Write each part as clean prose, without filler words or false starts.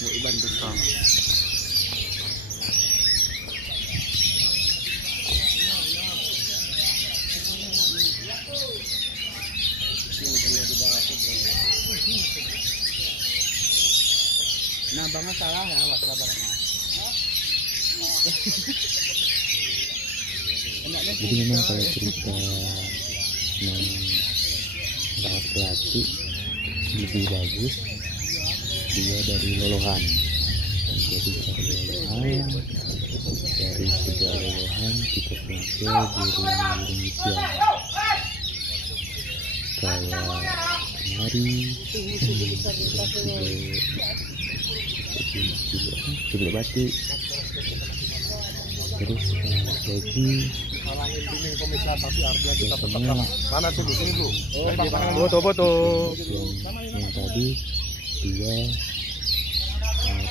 MUI Bandung. Nah, Bang salah ya, waslah Bang. Jadi memang kalau cerita merawat pelatih lebih bagus dia dari lolohan. Jadi dari lolohan, dari sejak lolohan kita sengaja burung-burung isian kayak kemari, ciblek batik, terus gaji biasanya Mana tuh di sini, Bu? foto yang tadi dia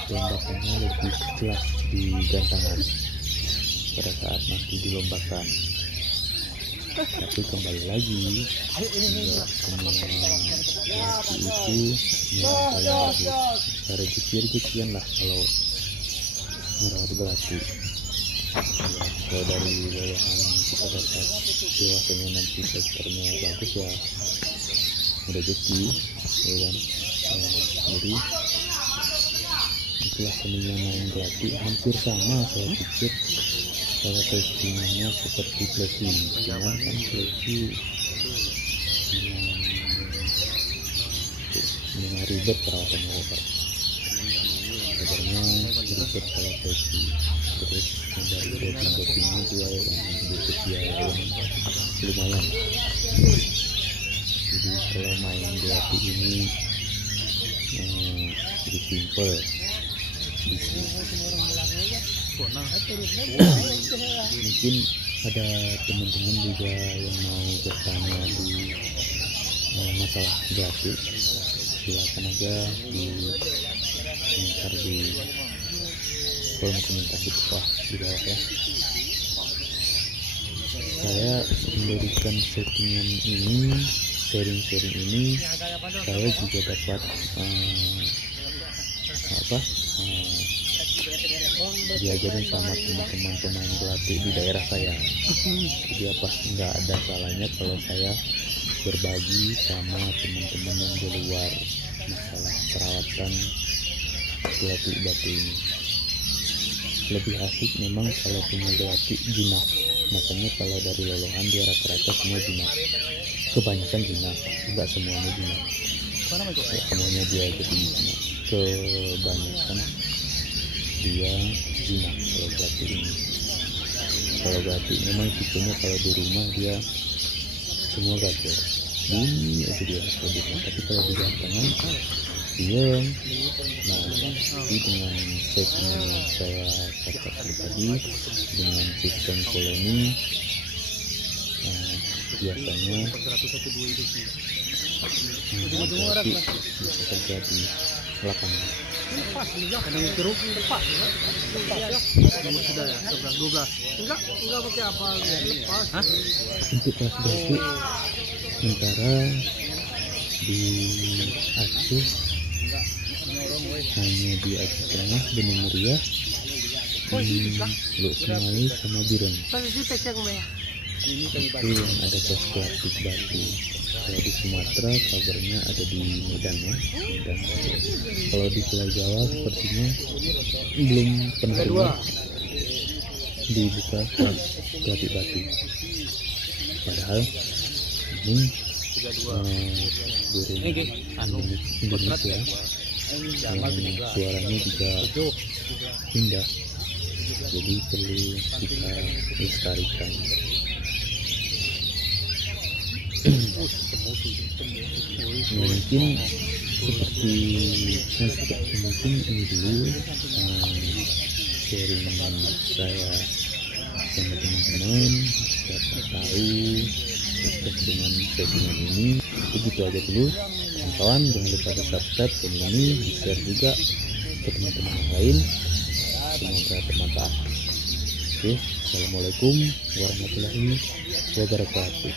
tembakannya lebih jelas di gantangan pada saat nanti dilombakan. Tapi kembali lagi, tidak semua pelatih itu yang paling bagus. Rezeki-rezekian lah kalau merawat pelatih. Ya, kalau dari lolohan kita dapat dewasanya nanti sektornya bagus ya rezeki, ya kan. Jadi itulah seninya main pelatih, hampir sama saya pikir kalau testingannya seperti pelatih, cuman kan pelatih memang ribet perawatannya lebar, sebenarnya ribet kalau pelatih. Terus dari doping-dopingnya juga yang butuh biaya yang lumayan. Jadi kalau main pelatih ini lebih simpel. Mungkin ada teman-teman juga yang mau bertanya di masalah pelatih, silakan aja di komentar di kolom komentar di bawah ya. Saya memberikan settingan ini, sharing ini, saya juga dapat diajarin sama teman-teman pemain pelatih di daerah saya. Jadi nggak ada salahnya kalau saya berbagi sama teman-teman yang di luar masalah perawatan pelatih ini. Lebih asik memang kalau punya pelatih jinak. Makanya kalau dari lolohan dia rata-rata semua jinak. Kebanyakan jinak, enggak semuanya jinak. Ya, semuanya dia jadi jinak. Kebanyakan dia jinak kalau pelatih ini. Kalau pelatih memang tipenya kalau di rumah dia semua gacor, bunyi aja dia kalau di rumah. Tapi kalau di gantangan diam. Nah, jadi dengan settingan yang saya katakan tadi, dengan sistem koloni, biasanya berarti bisa terjadi lapangan. Kadang jeruk lepas ya. Nomor sudah ya, 11 12. Enggak pakai apa lepas. Hah? Untuk kelas batu sementara di Aceh hanya di Aceh Tengah, Benua Meriah, Luk Semai sama Biren. Itu yang ada kelas klasik batu. Kalau di Sumatera kabarnya ada di Medan ya, Medan. Kalau di Pulau Jawa sepertinya belum pernah dengar dibuka kelas batik batu. Padahal ini burung Indonesia yang suaranya juga indah, jadi perlu kita lestarikan. Mungkin seperti mungkin ini dulu sharing saya sama teman-teman. Siapa tahu sukses dengan settingan ini. Itu gitu aja dulu kawan-kawan, jangan lupa di subscribe channel ini, di share juga ke teman-teman yang lain, semoga bermanfaat. Oke, assalamualaikum warahmatullahi wabarakatuh.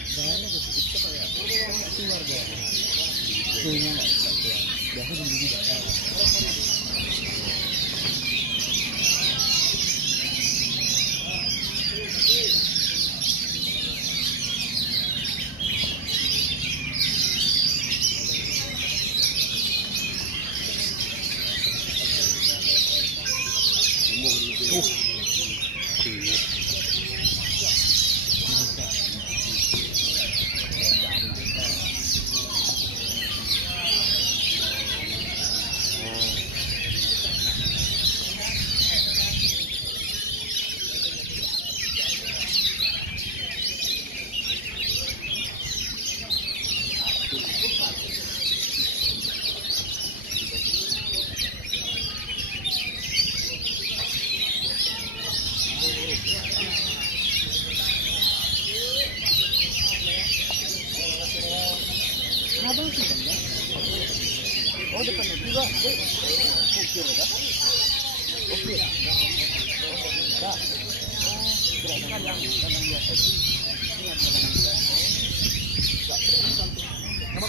Nomor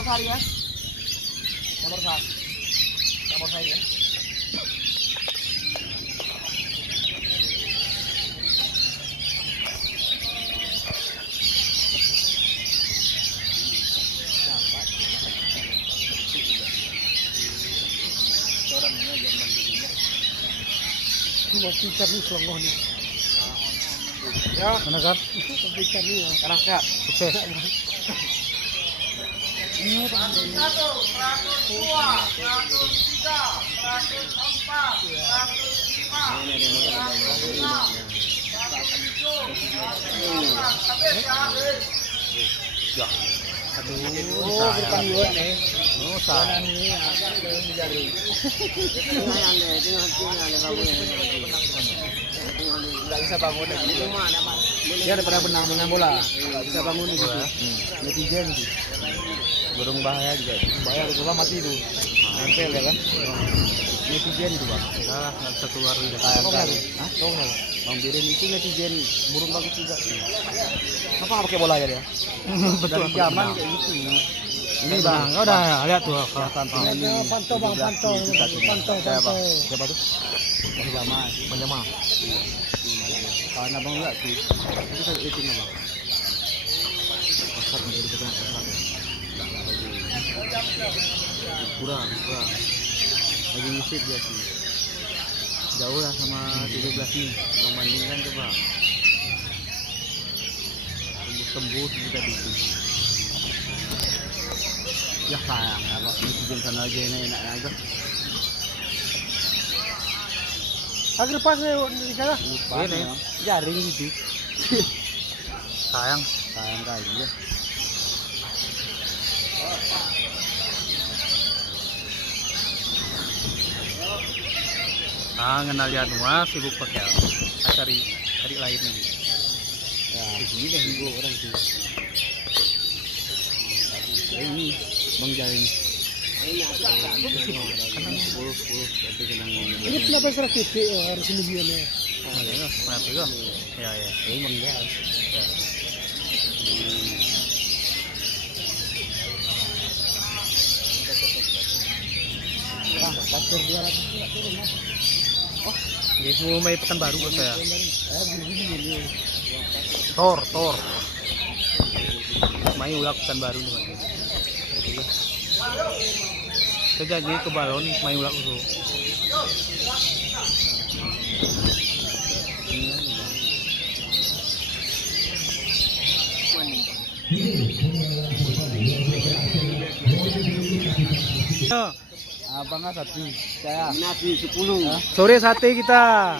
sehari ya. Nomor sehari. Nomor saya ya. Mau picar nih selongoh nih. Ya, mana kan? Picar nih ya. Karena kak, sukses. Ini ya. Aduh, bukan gue nih. Oh, salah. Nggak bisa bangun lagi. Dia ada pernah benang dengan bola. Nggak bisa bangun gitu. Netizen gitu. Burung bahaya juga. Bahaya kalau mati itu. Nempel ya kan? Netizen itu bang. Salah, nggak bisa keluar dari kayak lagi. Hah? Tahu nggak? Bang Birin itu netizen burung bagus juga. Kenapa nggak pakai bola ya dia? Betul. Dari zaman kayak gitu. Ini bang, udah lihat tuh. Pantau bang, pantau. Siapa tuh? Bang Jamal. Bang Jamal. Kawan abang enggak sih? Itu kan itu bang. Pasar menjadi pasar. Kurang. Lagi ngisi dia sih. Jauh lah sama 17 nih. Membandingkan coba. Tembus juga itu. Ya sayang ya Pak, netizen sana aja enak aja. Agar pas nih di sana. Ini jaring gitu. Sayang kali ya. Kenal ya Noah sibuk pakai cari lain nih. Ya, di sini deh nih orang sih. Ini Bang Jain. Ini kenapa serah titik harus lebih ya? Oh, ya, kenapa juga? Ya. Ini Bang Jain. Ya. Pasir 200 turun mas. Oh, ini semua main Pekanbaru buat saya. Tor. Main ulang Pekanbaru nih mas. Saya jadi ke balon main ulang itu. Abang satu, saya. Nasi 10. Sore sate kita.